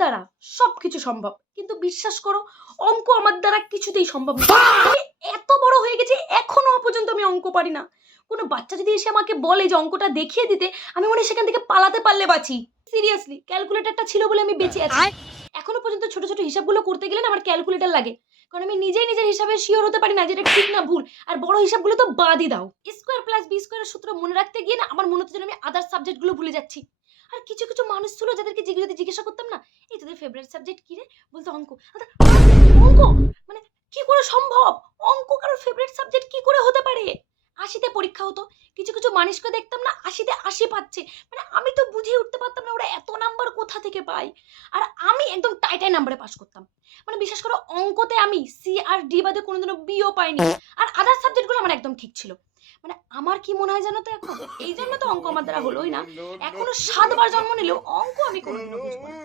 দ্বারা সবকিছু সম্ভব, কিন্তু বিশ্বাস করো অঙ্ক আমার দ্বারা কিছুতেই সম্ভব না। আমি এত বড় হয়ে গেছি এখনো পর্যন্ত আমি অঙ্ক পারি না। কোনো বাচ্চা যদি এসে আমাকে বলে যে অঙ্কটা দেখিয়ে দিতে, আমি মনে হয় সেখান থেকে পালাতে পারলে বাঁচি। সিরিয়াসলি ক্যালকুলেটরটা ছিল বলে আমি বেঁচে আছি। এখনো পর্যন্ত ছোট ছোট হিসাবগুলো করতে গেলে না আমার ক্যালকুলেটর লাগে, কারণ আমি নিজেই নিজের হিসাবে শিওর হতে পারি না যেটা ঠিক না ভুল। আর বড় হিসাবগুলো তো বাদই দাও, স্কোয়ার প্লাস বি স্কোয়ারের সূত্র মনে রাখতে গিয়ে না আমার মনে হচ্ছে যেন আমি আদার সাবজেক্টগুলো ভুলে যাচ্ছি। আর কিছু কিছু মানুষ ছিল যাদেরকে যদি জিজ্ঞাসা করতাম না এই তোদের ফেভারিট সাবজেক্ট কি রে, বলতো অঙ্ক। অঙ্ক মানে কি করে সম্ভব? অঙ্ক কারোর ফেভারিট সাবজেক্ট কি করে হতে পারে? ৮০তে পরীক্ষা হতো, কিছু কিছু মানুষকে দেখতাম না ৮০তে ৮০ পাচ্ছে, মানে আমি তো বুঝে উঠতে পারতাম না ওরা এত নাম্বার কোথা থেকে পায়। আর আমি একদম টাইটাই নাম্বারে পাস করতাম। মানে বিশেষ করে অঙ্কতে আমি সি আর ডি বাদে কোনোদিনও বিও পাইনি। আর আদার সাবজেক্টগুলো আমার একদম ঠিক ছিল। মানে আমার কি মনে হয় জানো তো, এখন এই জন্য তো অঙ্ক আমার দ্বারা হলোই না। এখনো ৭ বার জন্ম নিলেও অঙ্ক আমি কোনোদিনও বুঝবো না।